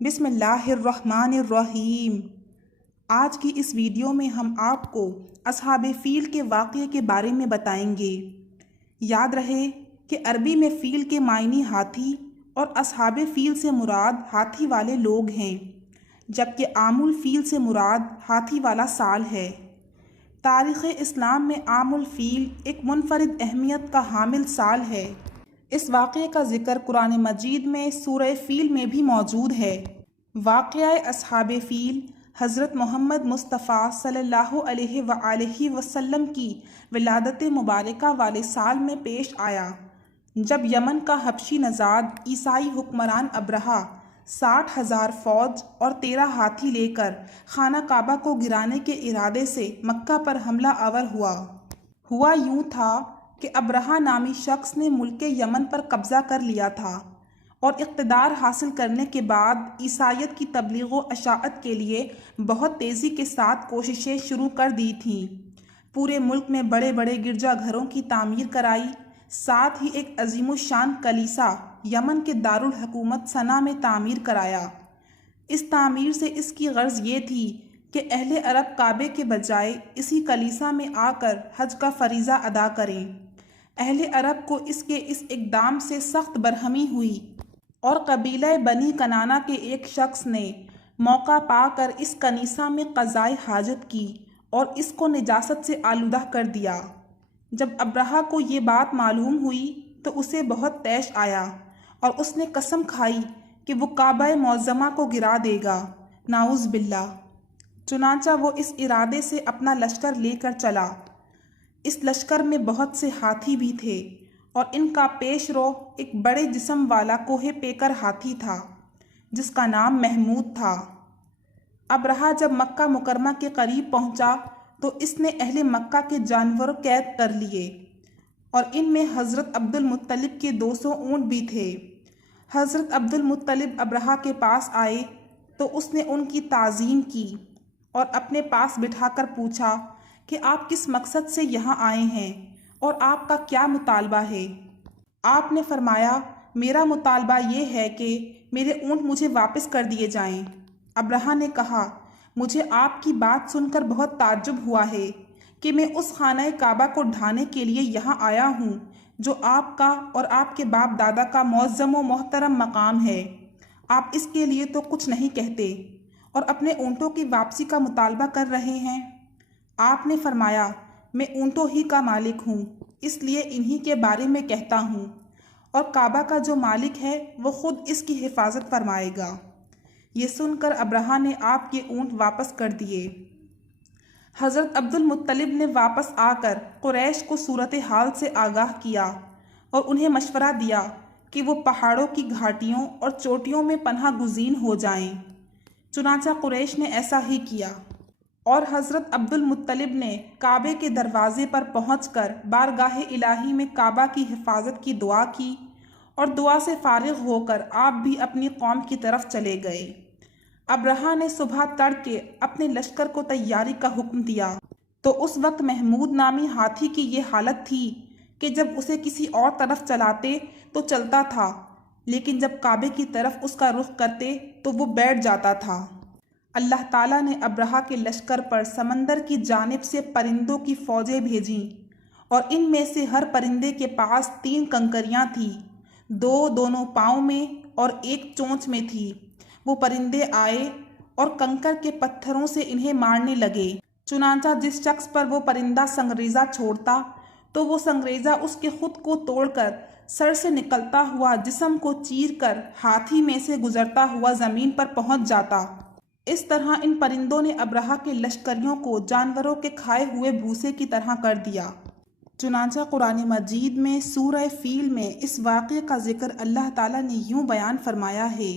بسم اللہ الرحمن الرحیم۔ آج کی اس ویڈیو میں ہم آپ کو اصحاب فیل کے واقعے کے بارے میں بتائیں گے۔ یاد رہے کہ عربی میں فیل کے معنی ہاتھی اور اصحاب فیل سے مراد ہاتھی والے لوگ ہیں، جبکہ عام الفیل سے مراد ہاتھی والا سال ہے۔ تاریخ اسلام میں عام الفیل ایک منفرد اہمیت کا حامل سال ہے۔ اس واقعے کا ذکر قرآن مجید میں سورہ فیل میں بھی موجود ہے۔ واقعہ اصحاب فیل حضرت محمد مصطفیٰ صلی اللہ علیہ وآلہ وسلم کی ولادت مبارکہ والے سال میں پیش آیا، جب یمن کا حبشی نژاد عیسائی حکمران ابرہہ 60,000 فوج اور 13 ہاتھی لے کر خانہ کعبہ کو گرانے کے ارادے سے مکہ پر حملہ آور ہوا یوں تھا کہ ابرہہ نامی شخص نے ملک یمن پر قبضہ کر لیا تھا اور اقتدار حاصل کرنے کے بعد عیسائیت کی تبلیغ و اشاعت کے لیے بہت تیزی کے ساتھ کوششیں شروع کر دی تھیں۔ پورے ملک میں بڑے بڑے گرجا گھروں کی تعمیر کرائی، ساتھ ہی ایک عظیم الشان کلیسا یمن کے دارالحکومت صنعا میں تعمیر کرایا۔ اس تعمیر سے اس کی غرض یہ تھی کہ اہل عرب کعبے کے بجائے اسی کلیسا میں آ کر حج کا فریضہ ادا کریں۔ اہل عرب کو اس اقدام سے سخت برہمی ہوئی اور قبیلہ بنی کنانہ کے ایک شخص نے موقع پا کر اس کنیسہ میں قضائے حاجت کی اور اس کو نجاست سے آلودہ کر دیا۔ جب ابرہہ کو یہ بات معلوم ہوئی تو اسے بہت طیش آیا اور اس نے قسم کھائی کہ وہ کعبہ معظمہ کو گرا دے گا، نعوذ باللہ۔ چنانچہ وہ اس ارادے سے اپنا لشکر لے کر چلا۔ اس لشکر میں بہت سے ہاتھی بھی تھے اور ان کا پیش رو ایک بڑے جسم والا کوہ پیکر ہاتھی تھا جس کا نام محمود تھا۔ ابرہہ جب مکہ مکرمہ کے قریب پہنچا تو اس نے اہل مکہ کے جانور قید کر لیے اور ان میں حضرت عبد المطلب کے 200 اونٹ بھی تھے۔ حضرت عبد المطلب ابرہہ کے پاس آئے تو اس نے ان کی تعظیم کی اور اپنے پاس بٹھا کر پوچھا کہ آپ کس مقصد سے یہاں آئے ہیں اور آپ کا کیا مطالبہ ہے؟ آپ نے فرمایا، میرا مطالبہ یہ ہے کہ میرے اونٹ مجھے واپس کر دیے جائیں۔ ابرہہ نے کہا، مجھے آپ کی بات سن کر بہت تعجب ہوا ہے کہ میں اس خانہ کعبہ کو ڈھانے کے لیے یہاں آیا ہوں جو آپ کا اور آپ کے باپ دادا کا معظم و محترم مقام ہے۔ آپ اس کے لیے تو کچھ نہیں کہتے اور اپنے اونٹوں کی واپسی کا مطالبہ کر رہے ہیں۔ آپ نے فرمایا، میں اونٹوں ہی کا مالک ہوں، اس لیے انہی کے بارے میں کہتا ہوں، اور کعبہ کا جو مالک ہے وہ خود اس کی حفاظت فرمائے گا۔ یہ سن کر ابرہہ نے آپ کے اونٹ واپس کر دیے۔ حضرت عبد المطلب نے واپس آ کر قریش کو صورتحال سے آگاہ کیا اور انہیں مشورہ دیا کہ وہ پہاڑوں کی گھاٹیوں اور چوٹیوں میں پناہ گزین ہو جائیں۔ چنانچہ قریش نے ایسا ہی کیا اور حضرت عبد المطلب نے کعبے کے دروازے پر پہنچ کر بارگاہ الہی میں کعبہ کی حفاظت کی دعا کی اور دعا سے فارغ ہو کر آپ بھی اپنی قوم کی طرف چلے گئے۔ ابرہہ نے صبح تڑکے اپنے لشکر کو تیاری کا حکم دیا تو اس وقت محمود نامی ہاتھی کی یہ حالت تھی کہ جب اسے کسی اور طرف چلاتے تو چلتا تھا، لیکن جب کعبے کی طرف اس کا رخ کرتے تو وہ بیٹھ جاتا تھا۔ اللہ تعالیٰ نے ابرہہ کے لشکر پر سمندر کی جانب سے پرندوں کی فوجیں بھیجیں اور ان میں سے ہر پرندے کے پاس 3 کنکریاں تھیں، 2 دونوں پاؤں میں اور 1 چونچ میں تھی۔ وہ پرندے آئے اور کنکر کے پتھروں سے انہیں مارنے لگے۔ چنانچہ جس شخص پر وہ پرندہ سنگریزہ چھوڑتا تو وہ سنگریزہ اس کے خود کو توڑ کر سر سے نکلتا ہوا جسم کو چیر کر ہاتھی میں سے گزرتا ہوا زمین پر پہنچ جاتا۔ اس طرح ان پرندوں نے ابرہہ کے لشکریوں کو جانوروں کے کھائے ہوئے بھوسے کی طرح کر دیا۔ چنانچہ قرآن مجید میں سورہ فیل میں اس واقعے کا ذکر اللہ تعالیٰ نے یوں بیان فرمایا ہے،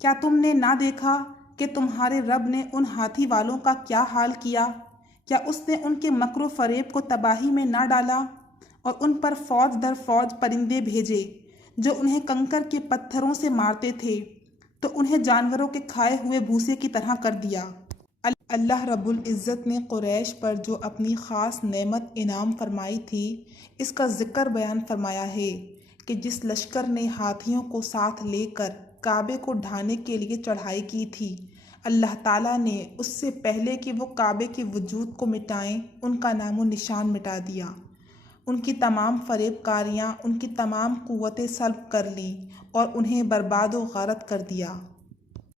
کیا تم نے نہ دیکھا کہ تمہارے رب نے ان ہاتھی والوں کا کیا حال کیا؟ کیا اس نے ان کے مکر و فریب کو تباہی میں نہ ڈالا اور ان پر فوج در فوج پرندے بھیجے جو انہیں کنکر کے پتھروں سے مارتے تھے تو انہیں جانوروں کے کھائے ہوئے بھوسے کی طرح کر دیا۔ اللہ رب العزت نے قریش پر جو اپنی خاص نعمت انعام فرمائی تھی اس کا ذکر بیان فرمایا ہے کہ جس لشکر نے ہاتھیوں کو ساتھ لے کر کعبے کو ڈھانے کے لیے چڑھائی کی تھی، اللہ تعالیٰ نے اس سے پہلے کہ وہ کعبے کے وجود کو مٹائیں ان کا نام و نشان مٹا دیا۔ ان کی تمام فریب کاریاں ان کی تمام قوتیں سلب کر لیں اور انہیں برباد و غارت کر دیا۔